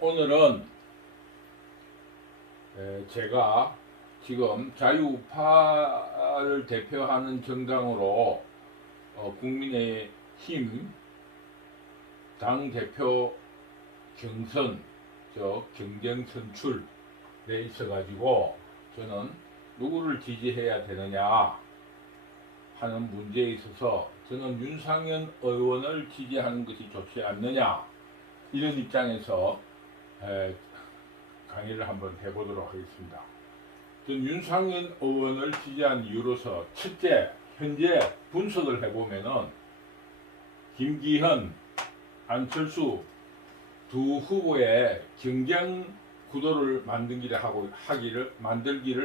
오늘은 제가 지금 자유우파를 대표하는 정당으로 국민의힘 당대표 경선, 경쟁 선출에 있어가지고 저는 누구를 지지해야 되느냐 하는 문제에 있어서 저는 윤상현 의원을 지지하는 것이 좋지 않느냐 이런 입장에서 강의를 한번 해보도록 하겠습니다. 저는 윤상현 의원을 지지한 이유로서 첫째, 현재 분석을 해보면은 김기현, 안철수 두 후보의 경쟁 구도를 만들기를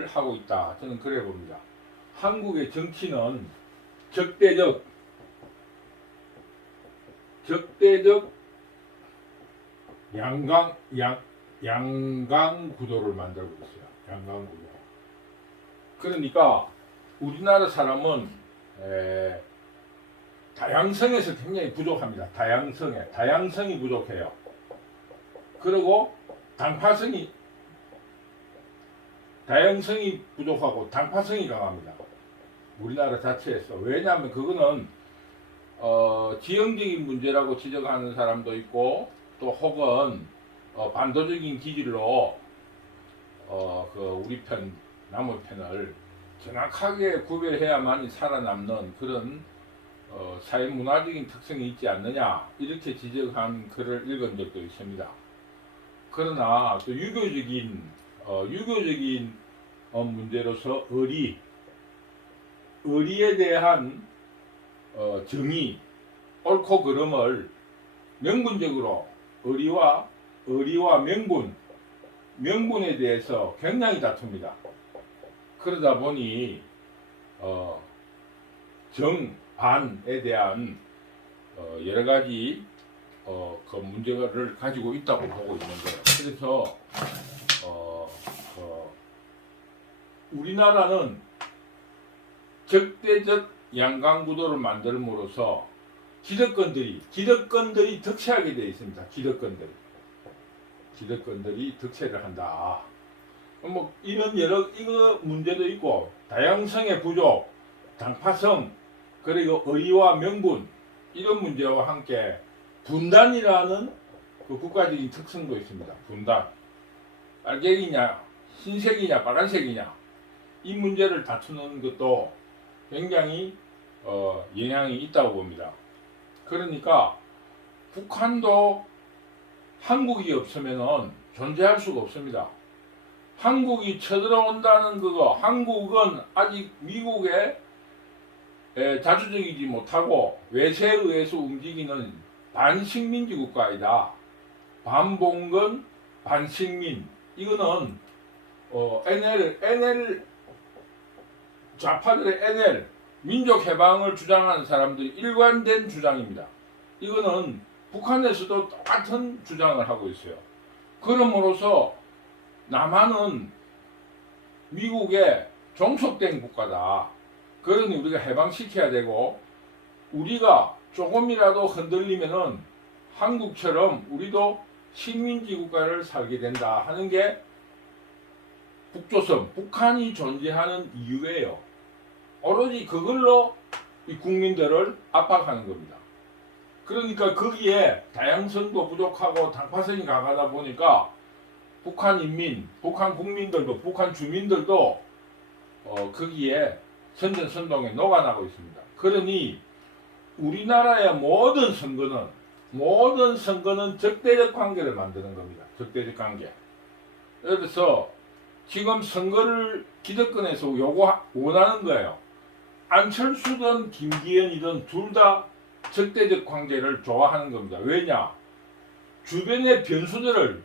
하고 있다. 저는 그래 봅니다. 한국의 정치는 적대적 양강 구도를 만들고 있어요. 양강 구도. 그러니까 우리나라 사람은 다양성에서 굉장히 부족합니다. 다양성이 부족해요. 그리고 다양성이 부족하고 당파성이 강합니다. 우리나라 자체에서. 왜냐하면 그거는 지형적인 문제라고 지적하는 사람도 있고 또 혹은 반도적인 기질로 우리 편 남의 편을 정확하게 구별해야만 살아남는 그런 사회문화적인 특성이 있지 않느냐 이렇게 지적한 글을 읽은 적도 있습니다. 그러나 또 유교적인 문제로서 의리에 대한 정의, 옳고 그름을 명분적으로 의리와 명분에 대해서 굉장히 다툽니다. 그러다 보니 정반에 대한 여러 가지 그 문제를 가지고 있다고 보고 있는 거예요. 그래서 우리나라는 적대적 양강구도를 만들므로써 기득권들이 득세하게 되어 있습니다. 기득권들이 득세를 한다. 뭐 이거 문제도 있고 다양성의 부족, 당파성, 그리고 의리와 명분 이런 문제와 함께 분단이라는 그 국가적인 특성도 있습니다. 분단. 빨갱이냐, 흰색이냐, 빨간색이냐 이 문제를 다투는 것도 굉장히 영향이 있다고 봅니다. 그러니까 북한도 한국이 없으면 존재할 수가 없습니다. 한국이 쳐들어온다는 그거, 한국은 아직 미국에 자주적이지 못하고 외세에 의해서 움직이는 반식민지 국가이다. 반봉건, 반식민. 이거는 좌파들의 NL 민족 해방을 주장하는 사람들이 일관된 주장입니다. 이거는 북한에서도 똑같은 주장을 하고 있어요. 그럼으로써 남한은 미국에 종속된 국가다. 그러니 우리가 해방시켜야 되고 우리가 조금이라도 흔들리면은 한국처럼 우리도 식민지 국가를 살게 된다 하는 게 북조선, 북한이 존재하는 이유예요. 오로지 그걸로 이 국민들을 압박하는 겁니다. 그러니까 거기에 다양성도 부족하고 당파성이 강하다 보니까 북한 인민, 북한 국민들도, 북한 주민들도 거기에 선전선동에 녹아나고 있습니다. 그러니 우리나라의 모든 선거는 적대적 관계를 만드는 겁니다. 적대적 관계. 그래서 지금 선거를 기득권에서 원하는 거예요. 안철수든 김기현이든 둘 다 적대적 관계를 좋아하는 겁니다. 왜냐? 주변의 변수들을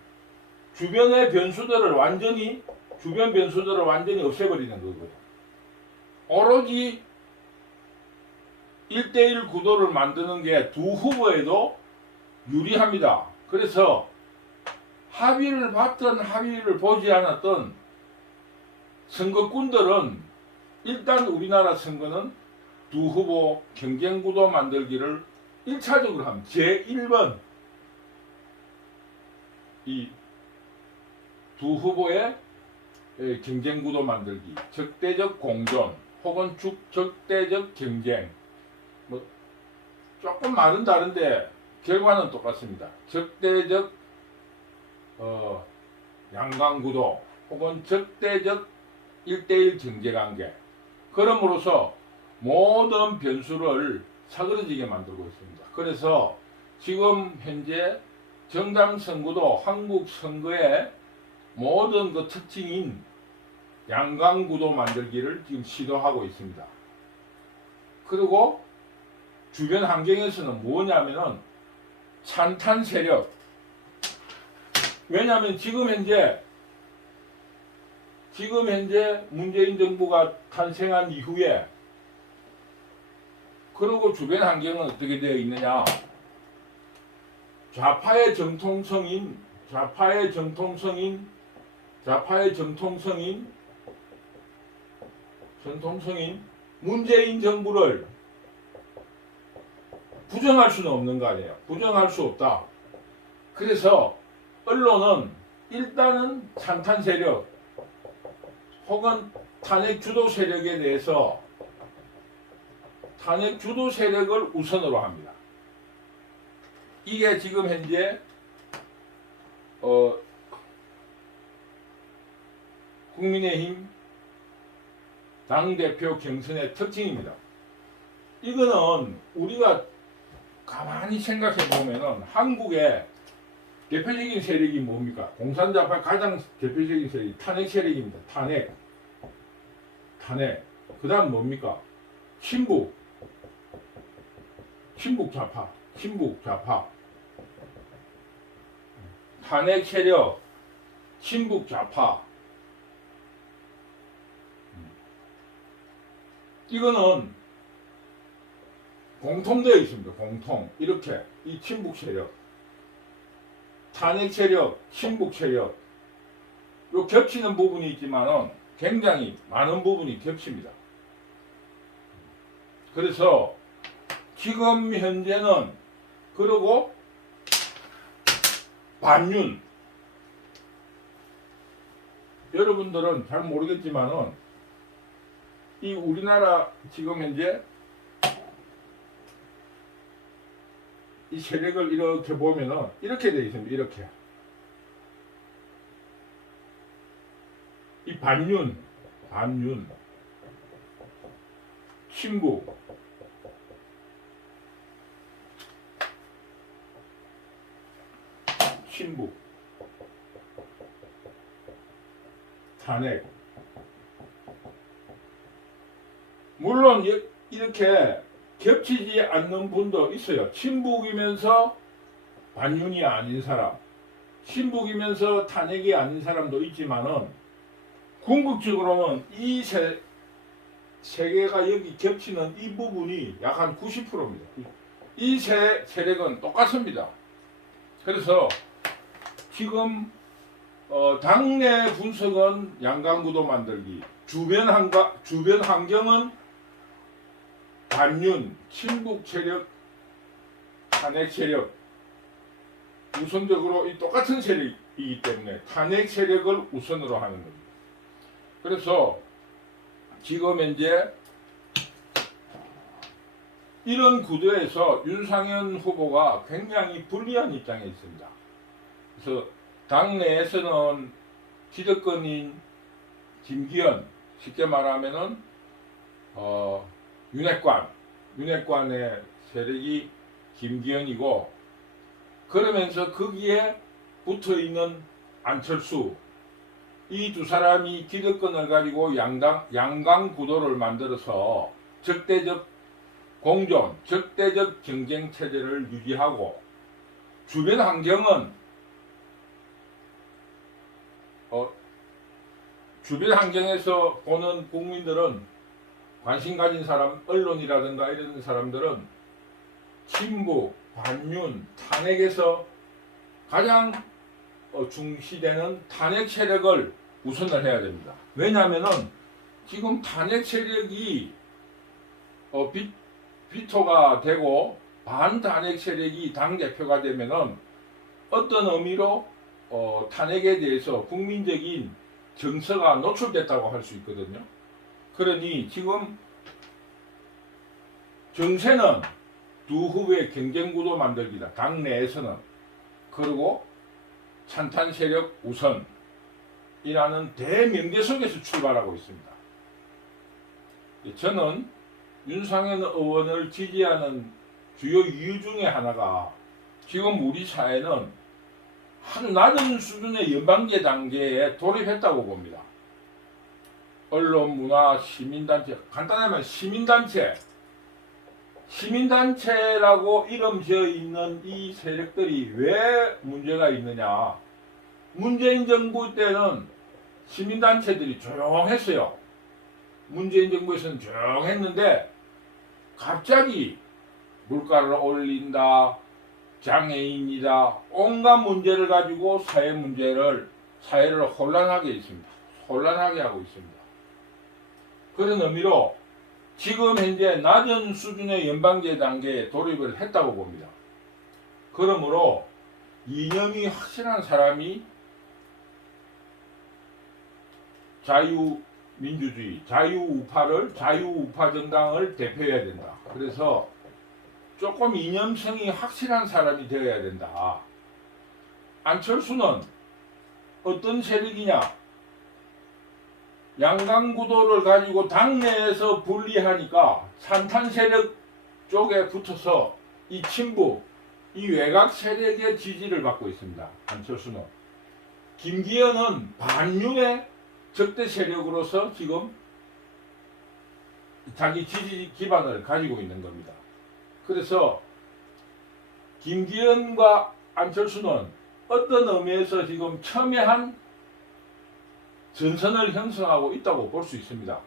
완전히 없애버리는 거고요. 오로지 1대1 구도를 만드는 게 두 후보에도 유리합니다. 그래서 합의를 봤든 합의를 보지 않았든 선거꾼들은 일단 우리나라 선거는 두 후보 경쟁구도 만들기를 1차적으로 합니다. 제1번 이 두 후보의 경쟁 구도 만들기, 적대적 공존 혹은 적대적 경쟁, 뭐 조금 말은 다른데 결과는 똑같습니다. 적대적 양강 구도 혹은 적대적 1대1 경제 관계, 그럼으로써 모든 변수를 사그러지게 만들고 있습니다. 그래서 지금 현재 정당 선거도 한국 선거의 모든 그 특징인 양강구도 만들기를 지금 시도하고 있습니다. 그리고 주변 환경에서는 뭐냐면은 찬탄 세력. 왜냐하면 지금 현재 문재인 정부가 탄생한 이후에, 그리고 주변 환경은 어떻게 되어 있느냐? 좌파의 정통성인 문재인 정부를 부정할 수는 없는 거 아니에요. 부정할 수 없다. 그래서 언론은 일단은 찬탄 세력 혹은 탄핵 주도 세력에 대해서 탄핵 주도 세력을 우선으로 합니다. 이게 지금 현재 국민의힘 당대표 경선의 특징입니다. 이거는 우리가 가만히 생각해 보면은 한국의 대표적인 세력이 뭡니까? 공산자파 가장 대표적인 세력이 탄핵 세력입니다. 탄핵. 그 다음 뭡니까? 친북 좌파. 탄핵 세력, 친북 좌파. 이거는 공통되어 있습니다. 이렇게 이 친북 세력, 탄핵 세력, 친북 세력, 요 겹치는 부분이 있지만은 굉장히 많은 부분이 겹칩니다. 그래서 지금 현재는, 그리고 반윤, 여러분들은 잘 모르겠지만은 이 우리나라 지금 현재 이 세력을 이렇게 보면은 이렇게 되어 있습니다. 이렇게 이 반윤, 친북, 탄핵. 물론 이렇게 겹치지 않는 분도 있어요. 친북이면서 반윤이 아닌 사람, 친북이면서 탄핵이 아닌 사람도 있지만은 궁극적으로는 이 세 개가 여기 겹치는 이 부분이 약 한 90%입니다. 이 세력은 똑같습니다. 그래서 지금 당내 분석은 양강구도 만들기, 주변 환경은 반윤, 친북 세력, 탄핵 세력, 우선적으로 이 똑같은 세력이기 때문에 탄핵 세력을 우선으로 하는 겁니다. 그래서 지금 현재 이런 구도에서 윤상현 후보가 굉장히 불리한 입장에 있습니다. 그래서 당내에서는 기득권인 김기현, 쉽게 말하면은 윤핵관의 세력이 김기현이고, 그러면서 거기에 붙어 있는 안철수, 이 두 사람이 기득권을 가지고 양강 구도를 만들어서 적대적 공존, 적대적 경쟁 체제를 유지하고, 주변 환경은 주변 환경에서 보는 국민들은, 관심 가진 사람, 언론이라든가 이런 사람들은 친북, 반윤, 탄핵에서 가장 중시되는 탄핵 세력을 우선을 해야 됩니다. 왜냐하면은 지금 탄핵 세력이 비토가 되고 반탄핵 세력이 당대표가 되면은 어떤 의미로 탄핵에 대해서 국민적인 정서가 노출됐다고 할 수 있거든요. 그러니 지금 정세는 두 후보의 경쟁 구도 만들기다. 당 내에서는. 그리고 찬탄 세력 우선이라는 대명제 속에서 출발하고 있습니다. 저는 윤상현 의원을 지지하는 주요 이유 중에 하나가 지금 우리 사회는 아주 낮은 수준의 연방제 단계에 돌입했다고 봅니다. 언론, 문화, 시민단체, 간단하면 시민단체라고 이름 지어 있는 이 세력들이 왜 문제가 있느냐? 문재인 정부 때는 시민단체들이 조용했어요. 문재인 정부에서는 조용했는데 갑자기 물가를 올린다, 장애인이다, 온갖 문제를 가지고 사회를 혼란하게 하고 있습니다. 그런 의미로 지금 현재 낮은 수준의 연방제 단계에 돌입을 했다고 봅니다. 그러므로 이념이 확실한 사람이 자유민주주의, 자유우파 정당을 대표해야 된다. 그래서 조금 이념성이 확실한 사람이 되어야 된다. 안철수는 어떤 세력이냐? 양강구도를 가지고 당내에서 분리하니까 찬탄 세력 쪽에 붙어서 이 친북, 이 외곽 세력의 지지를 받고 있습니다. 안철수는. 김기현은 반윤의 적대 세력으로서 지금 자기 지지 기반을 가지고 있는 겁니다. 그래서 김기현과 안철수는 어떤 의미에서 지금 첨예한 전선을 형성하고 있다고 볼 수 있습니다.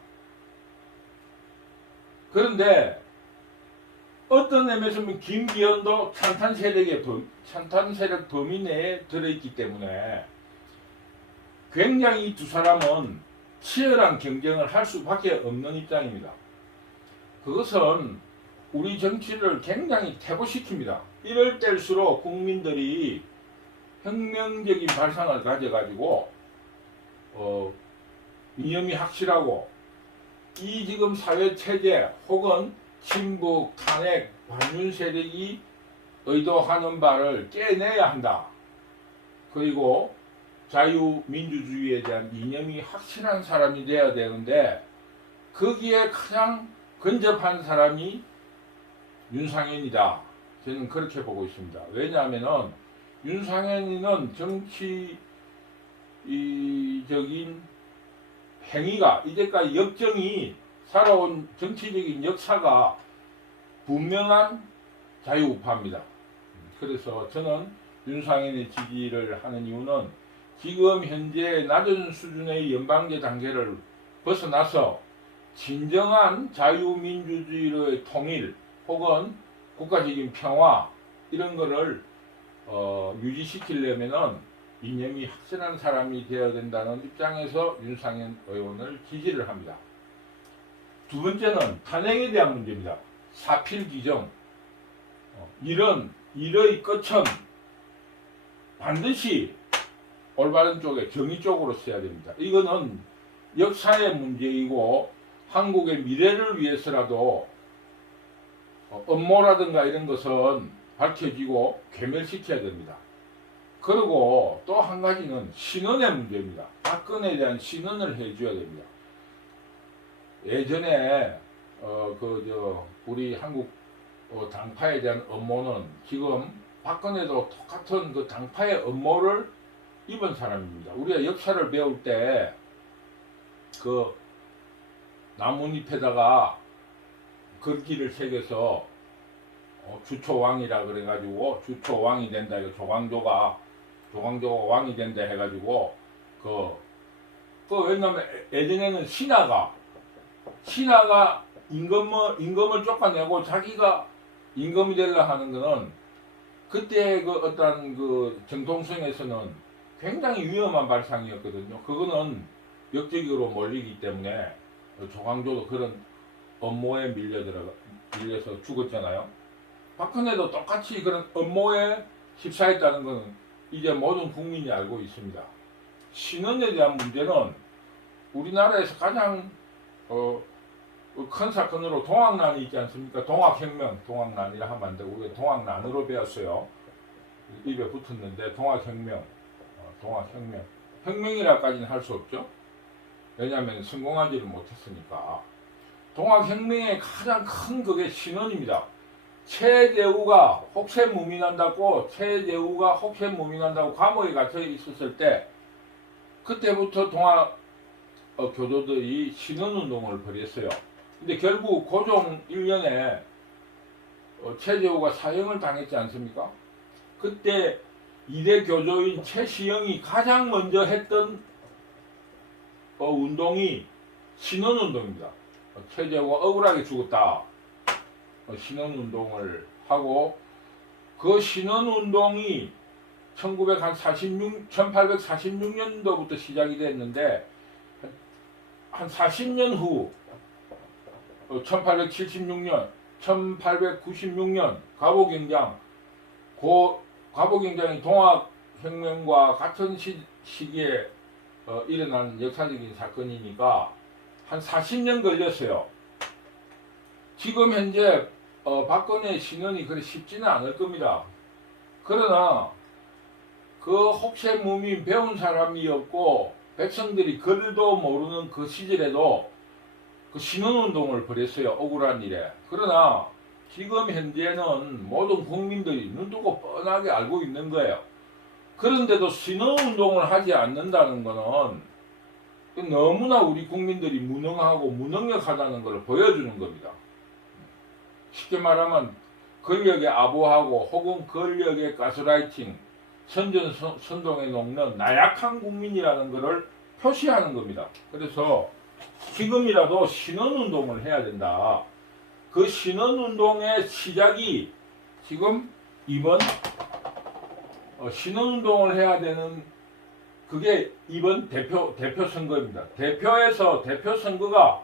그런데 어떤 의미에서 김기현도 찬탄 세력 범위 내에 들어있기 때문에 굉장히 이 두 사람은 치열한 경쟁을 할 수밖에 없는 입장입니다. 그것은 우리 정치를 굉장히 퇴보시킵니다. 이럴 때일수록 국민들이 혁명적인 발상을 가져가지고 이념이 확실하고 이 지금 사회 체제 혹은 친북, 탄핵, 반윤 세력이 의도하는 바를 깨내야 한다. 그리고 자유민주주의에 대한 이념이 확실한 사람이 되어야 되는데 거기에 가장 근접한 사람이 윤상현이다. 저는 그렇게 보고 있습니다. 왜냐하면 윤상현이는 정치적인 행위가 이제까지 역정이 살아온 정치적인 역사가 분명한 자유우파입니다. 그래서 저는 윤상현의 지지를 하는 이유는 지금 현재 낮은 수준의 연방제 단계를 벗어나서 진정한 자유민주주의의 통일 혹은 국가적인 평화 이런 거를 유지시키려면은 이념이 확실한 사람이 되어야 된다는 입장에서 윤상현 의원을 지지를 합니다. 두 번째는 탄핵에 대한 문제입니다. 사필 규정. 일의 끝은 반드시 올바른 쪽에 정의 쪽으로 써야 됩니다. 이거는 역사의 문제이고 한국의 미래를 위해서라도 음모라든가 이런 것은 밝혀지고 괴멸시켜야 됩니다. 그리고 또 한 가지는 신원의 문제입니다. 박근혜에 대한 신원을 해줘야 됩니다. 예전에 우리 한국 당파에 대한 음모는 지금 박근혜도 똑같은 그 당파의 음모를 입은 사람입니다. 우리가 역사를 배울 때 그 나뭇잎에다가 글귀를 새겨서 주초왕이라 그래가지고 주초왕이 된다. 이거 조광조가 왕이 된다 해가지고 왜냐면 예전에는 신하가 임금을 쫓아내고 자기가 임금이 되려 하는 거는 그때 그 어떤 그 정통성에서는 굉장히 위험한 발상이었거든요. 그거는 역적으로 몰리기 때문에 조광조도 그런 업무에 밀려서 죽었잖아요. 박근혜도 똑같이 그런 업무에 휩싸였다는 것은 이제 모든 국민이 알고 있습니다. 신원에 대한 문제는 우리나라에서 가장 큰 사건으로 동학난이 있지 않습니까? 동학혁명, 동학난이라 하면 안 되고 우리가 동학난으로 배웠어요. 입에 붙었는데 동학혁명, 동학혁명, 혁명이라까지는 할 수 없죠. 왜냐하면 성공하지를 못했으니까. 동학혁명의 가장 큰 그게 신원입니다. 최재우가 혹세무민한다고 감옥에 갇혀 있었을 때 그때부터 동학 교도들이 신원운동을 벌였어요. 근데 결국 고종 1년에 최재우가 사형을 당했지 않습니까? 그때 이대 교조인 최시영이 가장 먼저 했던 운동이 신원운동입니다. 최재우가 억울하게 죽었다. 신원운동을 하고 그 신원운동이 1846년도부터 시작이 됐는데 한 40년 후 1876년, 1896년 갑오경장이 동학혁명과 같은 시기에 일어난 역사적인 사건이니까 한 40년 걸렸어요. 지금 현재 박근혜 신원이 그리 쉽지는 않을 겁니다. 그러나 그 혹세무민 배운 사람이 없고 백성들이 글도 모르는 그 시절에도 그 신원운동을 벌였어요. 억울한 일에. 그러나 지금 현재는 모든 국민들이 눈뜨고 뻔하게 알고 있는 거예요. 그런데도 신원운동을 하지 않는다는 것은 너무나 우리 국민들이 무능하고 무능력하다는 걸 보여주는 겁니다. 쉽게 말하면 권력에 아부하고 혹은 권력의 가스라이팅, 선동에 녹는 나약한 국민이라는 것을 표시하는 겁니다. 그래서 지금이라도 신원운동을 해야 된다. 그 신원운동의 시작이 지금 이번 신원운동을 해야 되는 그게 이번 대표 선거입니다. 대표 선거가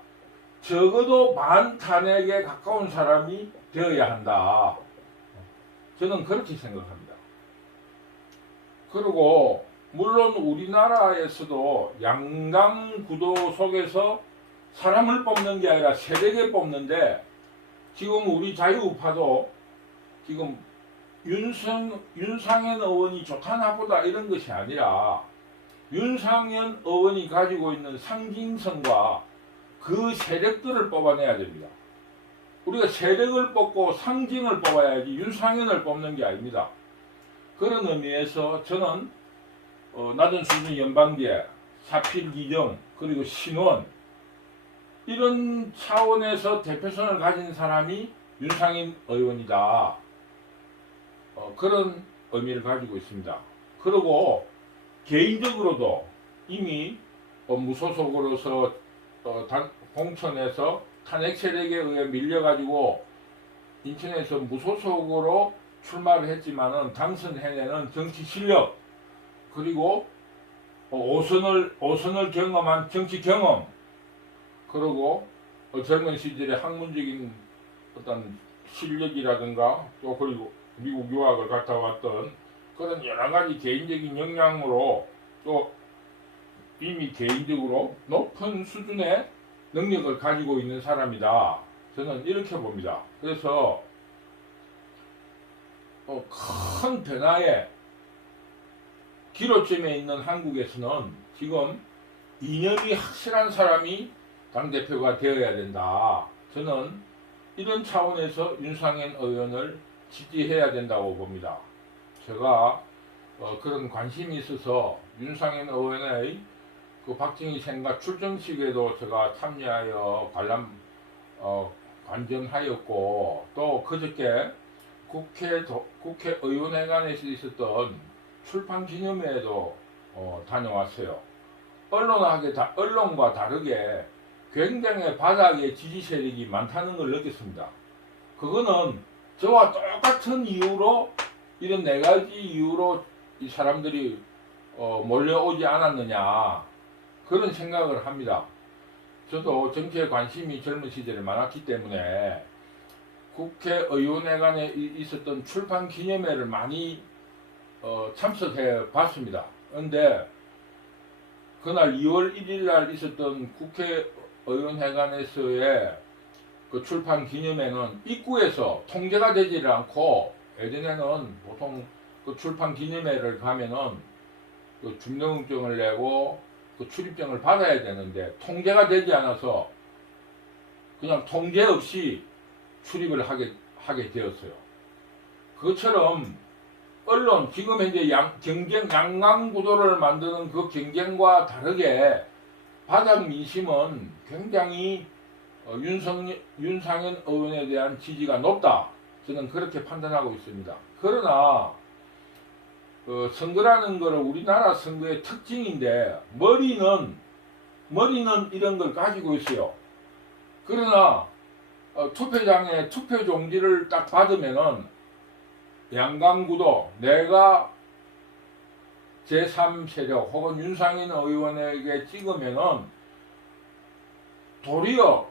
적어도 반탄핵에 가까운 사람이 되어야 한다. 저는 그렇게 생각합니다. 그리고 물론 우리나라에서도 양강 구도 속에서 사람을 뽑는 게 아니라 세력에 뽑는데 지금 우리 자유우파도 지금 윤상현 의원이 좋다 나쁘다 이런 것이 아니라 윤상현 의원이 가지고 있는 상징성과 그 세력들을 뽑아내야 됩니다. 우리가 세력을 뽑고 상징을 뽑아야지 윤상현을 뽑는 게 아닙니다. 그런 의미에서 저는 낮은 수준 연방제, 사필 기정, 그리고 신원 이런 차원에서 대표성을 가진 사람이 윤상현 의원이다. 그런 의미를 가지고 있습니다. 그리고 개인적으로도 이미 무소속으로서 공천에서 탄핵 세력에 의해 밀려가지고 인천에서 무소속으로 출마를 했지만은 당선해내는 정치 실력 그리고 5선을 경험한 정치 경험 그리고 젊은 시절에 학문적인 어떤 실력이라든가 또 그리고 미국 유학을 갔다 왔던 그런 여러 가지 개인적인 역량으로 또 이미 개인적으로 높은 수준의 능력을 가지고 있는 사람이다. 저는 이렇게 봅니다. 그래서 큰 변화의 기로점에 있는 한국에서는 지금 이념이 확실한 사람이 당대표가 되어야 된다. 저는 이런 차원에서 윤상현 의원을 지지해야 된다고 봅니다. 제가 그런 관심이 있어서 윤상현 의원의 그 박정희 생가 출정식에도 제가 참여하여 관전하였고 또 그저께 국회의원회관에서 있었던 출판 기념회에도 다녀왔어요. 언론과 다르게 굉장히 바닥에 지지 세력이 많다는 걸 느꼈습니다. 그거는 저와 똑같은 이유로 이런 네 가지 이유로 이 사람들이 몰려오지 않았느냐 그런 생각을 합니다. 저도 정치에 관심이 젊은 시절에 많았기 때문에 국회의원회관에 있었던 출판 기념회를 많이 참석해 봤습니다. 그런데 그날 2월 1일 날 있었던 국회의원회관에서의 그 출판 기념회는 입구에서 통제가 되지를 않고, 예전에는 보통 그 출판 기념회를 가면은 그 중령증을 내고 그 출입증을 받아야 되는데 통제가 되지 않아서 그냥 통제 없이 출입을 하게 되었어요. 그것처럼 언론, 지금 현재 경쟁 양강 구도를 만드는 그 경쟁과 다르게 바닥 민심은 굉장히 윤상현 의원에 대한 지지가 높다. 저는 그렇게 판단하고 있습니다. 그러나 선거라는 것은 우리나라 선거의 특징인데 머리는 이런 걸 가지고 있어요. 그러나 투표장에 투표 종지를 딱 받으면은 양강구도, 내가 제3세력 혹은 윤상현 의원에게 찍으면은 도리어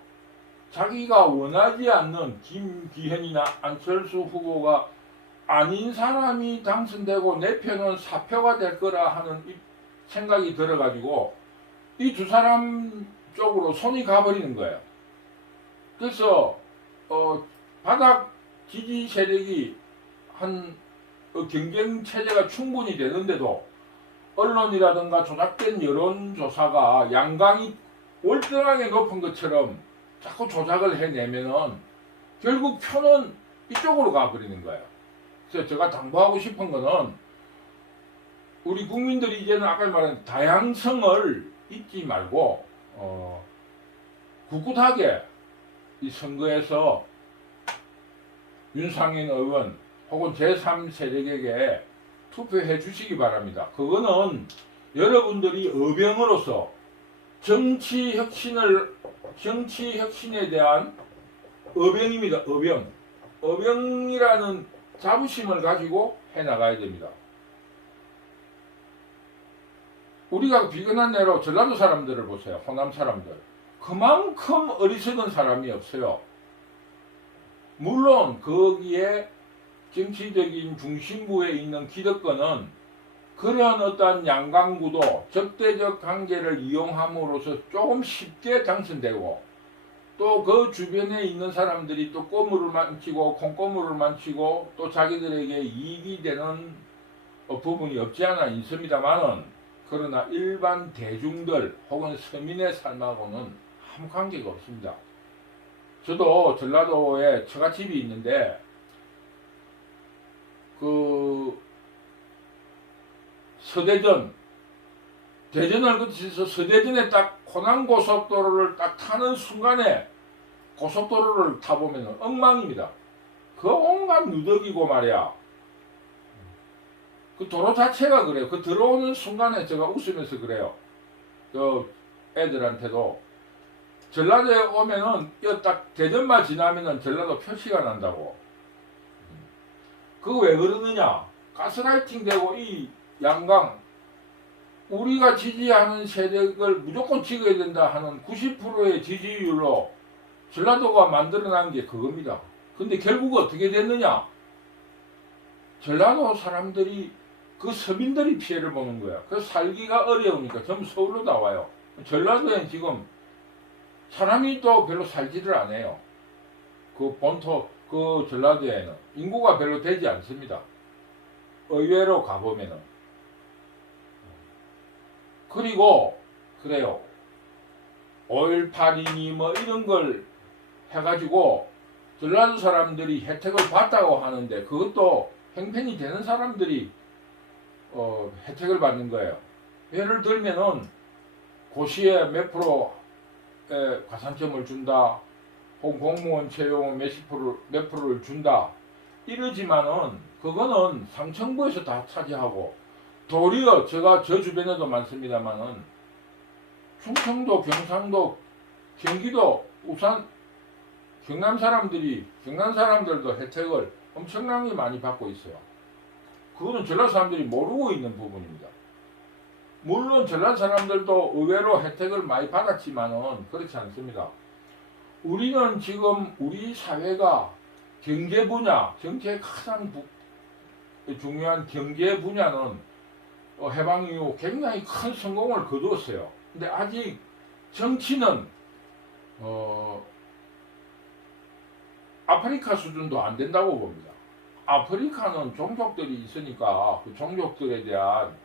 자기가 원하지 않는 김기현이나 안철수 후보가 아닌 사람이 당선되고 내 편은 사표가 될 거라 하는 생각이 들어가지고 이 두 사람 쪽으로 손이 가버리는 거예요. 그래서 바닥 지지 세력이 한 경쟁 체제가 충분히 되는데도 언론이라든가 조작된 여론조사가 양강이 월등하게 높은 것처럼 자꾸 조작을 해내면은 결국 표는 이쪽으로 가버리는 거예요. 그래서 제가 당부하고 싶은 거는 우리 국민들이 이제는 아까 말한 다양성을 잊지 말고 굳굳하게 이 선거에서 윤상현 의원 혹은 제3세력에게 투표해 주시기 바랍니다. 그거는 여러분들이 의병으로서 정치 혁신에 대한 의병입니다. 의병이라는 자부심을 가지고 해나가야 됩니다. 우리가 비근한 대로 전라도 사람들을 보세요. 호남 사람들. 그만큼 어리석은 사람이 없어요. 물론 거기에 정치적인 중심부에 있는 기득권은 그런 어떤 양강구도 적대적 관계를 이용함으로써 조금 쉽게 당선되고, 또 그 주변에 있는 사람들이 또 꼬물을 만치고 콩고물을 만치고 또 자기들에게 이익이 되는 부분이 없지 않아 있습니다만은, 그러나 일반 대중들 혹은 서민의 삶하고는 아무 관계가 없습니다. 저도 전라도에 처갓집이 있는데 그 대전을 거쳐서 서대전에 딱 호남고속도로를 딱 타는 순간에 고속도로를 타보면 엉망입니다. 그 온갖 누더기고 말이야. 그 도로 자체가 그래요. 그 들어오는 순간에 제가 웃으면서 그래요. 그 애들한테도 전라도에 오면은 딱 대전만 지나면은 전라도 표시가 난다고. 그거 왜 그러느냐? 가스라이팅 되고 이 양강, 우리가 지지하는 세력을 무조건 찍어야 된다 하는 90%의 지지율로 전라도가 만들어난 게 그겁니다. 근데 결국 어떻게 됐느냐? 전라도 사람들이, 그 서민들이 피해를 보는 거야. 그래서 살기가 어려우니까 전부 서울로 나와요. 전라도엔 지금 사람이 또 별로 살지를 않아요. 그 본토, 그 전라도에는 인구가 별로 되지 않습니다. 의외로 가보면은. 그리고 그래요. 5.18이니 뭐 이런 걸 해가지고 전라도 사람들이 혜택을 받다고 하는데 그것도 형편이 되는 사람들이 혜택을 받는 거예요. 예를 들면은 고시에 몇 프로의 가산점을 준다, 혹은 공무원 채용은 몇 프로를 준다 이러지만은 그거는 상층부에서 다 차지하고, 도리어 제가 저 주변에도 많습니다만은 충청도, 경상도, 경기도, 우산, 경남 사람들도 혜택을 엄청나게 많이 받고 있어요. 그거는 전라도 사람들이 모르고 있는 부분입니다. 물론 전라도 사람들도 의외로 혜택을 많이 받았지만은 그렇지 않습니다. 우리는 지금 우리 사회가 경제 분야, 정치의 가장 중요한 경제 분야는 해방 이후 굉장히 큰 성공을 거두었어요. 근데 아직 정치는 아프리카 수준도 안 된다고 봅니다. 아프리카는 종족들이 있으니까 그 종족들에 대한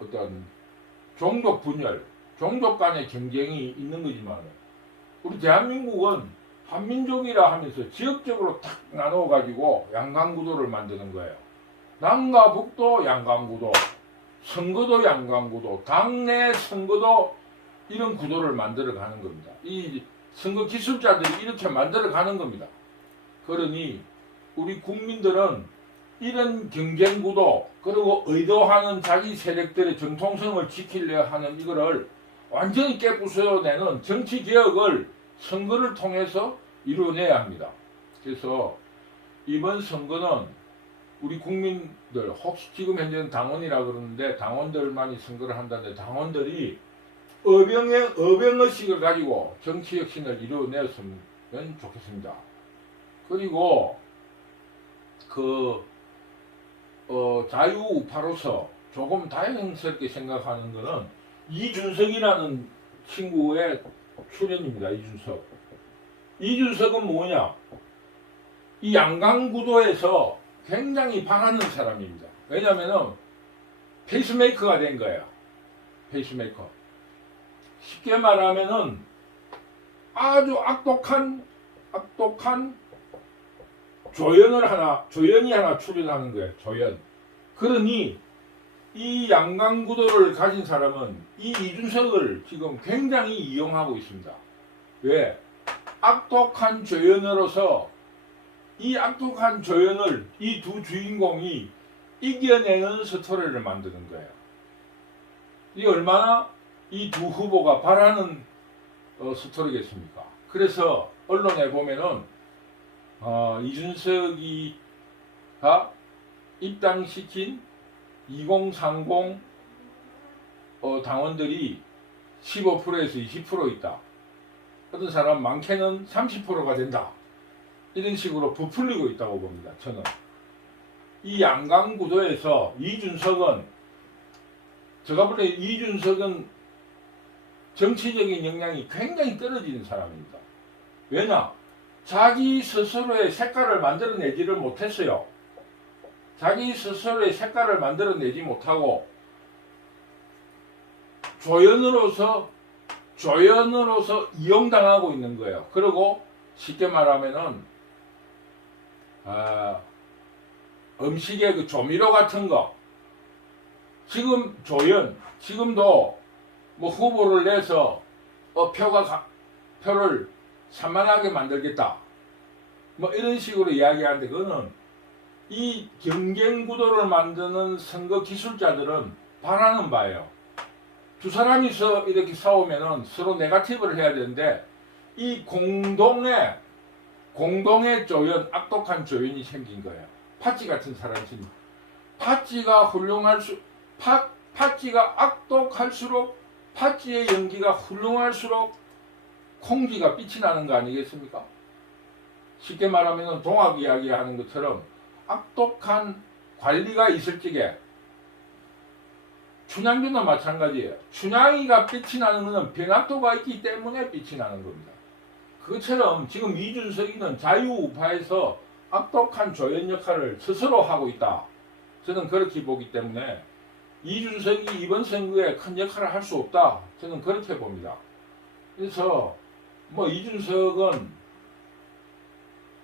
어떤 종족 분열, 종족 간의 경쟁이 있는 거지만 우리 대한민국은 한민족이라 하면서 지역적으로 탁 나눠 가지고 양강구도를 만드는 거예요. 남과 북도 양강구도, 선거도 양강구도, 당내 선거도 이런 구도를 만들어 가는 겁니다. 이 선거 기술자들이 이렇게 만들어 가는 겁니다. 그러니 우리 국민들은 이런 경쟁 구도 그리고 의도하는 자기 세력들의 정통성을 지키려 하는 이거를 완전히 깨부숴내는 정치 개혁을 선거를 통해서 이루어내야 합니다. 그래서 이번 선거는 우리 국민들, 혹시 지금 현재는 당원이라 그러는데 당원들만이 선거를 한다는데 당원들이 의병의식을 가지고 정치 혁신을 이루어내었으면 좋겠습니다. 그리고 자유우파로서 조금 다행스럽게 생각하는 것은 이준석이라는 친구의 출연입니다. 이준석은 뭐냐? 이 양강구도에서 굉장히 반하는 사람입니다. 왜냐면은 페이스메이커가 된 거예요. 페이스메이커. 쉽게 말하면은 아주 악독한 조연이 하나 출연하는 거예요. 조연. 그러니 이 양강구도를 가진 사람은 이 이준석을 지금 굉장히 이용하고 있습니다. 왜? 악독한 조연으로서 이 악독한 조연을 이 두 주인공이 이겨내는 스토리를 만드는 거예요. 이 얼마나 이 두 후보가 바라는 스토리겠습니까? 그래서 언론에 보면은 이준석이가 입당시킨 2030 당원들이 15%에서 20% 있다. 어떤 사람 많게는 30%가 된다. 이런 식으로 부풀리고 있다고 봅니다. 저는 이 양강구도에서 제가 볼 때 이준석은 정치적인 역량이 굉장히 떨어지는 사람입니다. 왜냐? 자기 스스로의 색깔을 만들어내지를 못했어요. 자기 스스로의 색깔을 만들어내지 못하고 조연으로서 이용당하고 있는 거예요. 그리고 쉽게 말하면은 음식의 그 조미료 같은 거 지금 지금도 뭐 후보를 내서 표를 산만하게 만들겠다 뭐 이런 식으로 이야기하는데 그거는 이 경쟁 구도를 만드는 선거 기술자들은 바라는 바예요. 두 사람이서 이렇게 싸우면은 서로 네거티브를 해야 되는데 이 공동의 조연, 악독한 조연이 생긴 거예요. 파찌 같은 사람이 생긴. 파찌가 악독할수록 파찌의 연기가 훌륭할수록 콩기가 빛이 나는 거 아니겠습니까? 쉽게 말하면 동학 이야기하는 것처럼 악독한 관리가 있을 적에 춘향전도 마찬가지예요. 춘향이가 빛이 나는 것은 변학도가 있기 때문에 빛이 나는 겁니다. 그것처럼 지금 이준석이는 자유우파에서 악독한 조연 역할을 스스로 하고 있다. 저는 그렇게 보기 때문에 이준석이 이번 선거에 큰 역할을 할 수 없다. 저는 그렇게 봅니다. 그래서 이준석은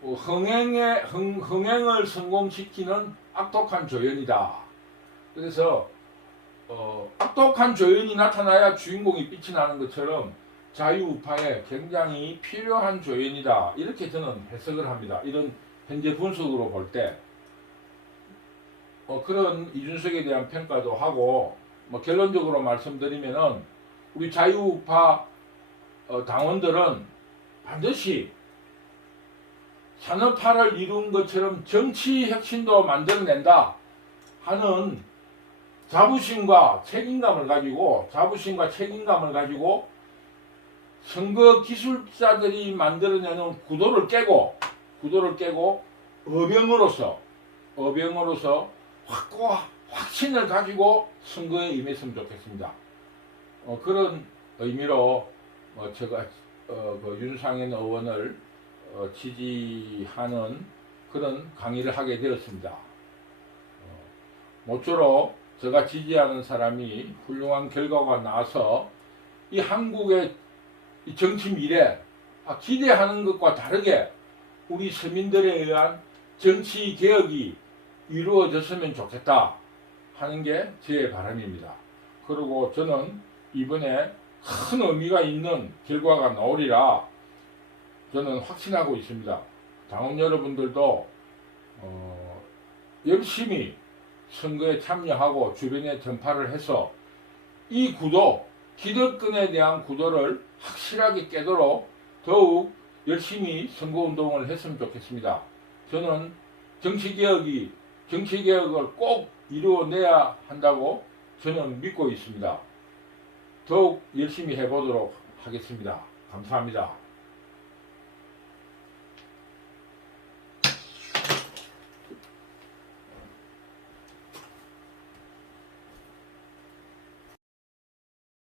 흥행을 성공시키는 악독한 조연이다. 그래서 악독한 조연이 나타나야 주인공이 빛이 나는 것처럼 자유우파에 굉장히 필요한 조연이다. 이렇게 저는 해석을 합니다. 이런 현재 분석으로 볼 때 그런 이준석에 대한 평가도 하고 결론적으로 말씀드리면은 우리 자유우파 당원들은 반드시 산업화를 이룬 것처럼 정치 혁신도 만들어낸다 하는 자부심과 책임감을 가지고 선거 기술자들이 만들어내는 구도를 깨고 어병으로서 확고한 확신을 가지고 선거에 임했으면 좋겠습니다. 그런 의미로 제가 그 윤상현 의원을 지지하는 그런 강의를 하게 되었습니다. 모쪼록 제가 지지하는 사람이 훌륭한 결과가 나서 이 한국의 이 정치 미래, 기대하는 것과 다르게 우리 서민들에 의한 정치 개혁이 이루어졌으면 좋겠다 하는 게 제 바람입니다. 그리고 저는 이번에 큰 의미가 있는 결과가 나오리라 저는 확신하고 있습니다. 당원 여러분들도 열심히 선거에 참여하고 주변에 전파를 해서 이 구도, 기득권에 대한 구도를 확실하게 깨도록 더욱 열심히 선거운동을 했으면 좋겠습니다. 저는 정치개혁을 꼭 이루어내야 한다고 저는 믿고 있습니다. 더욱 열심히 해보도록 하겠습니다. 감사합니다.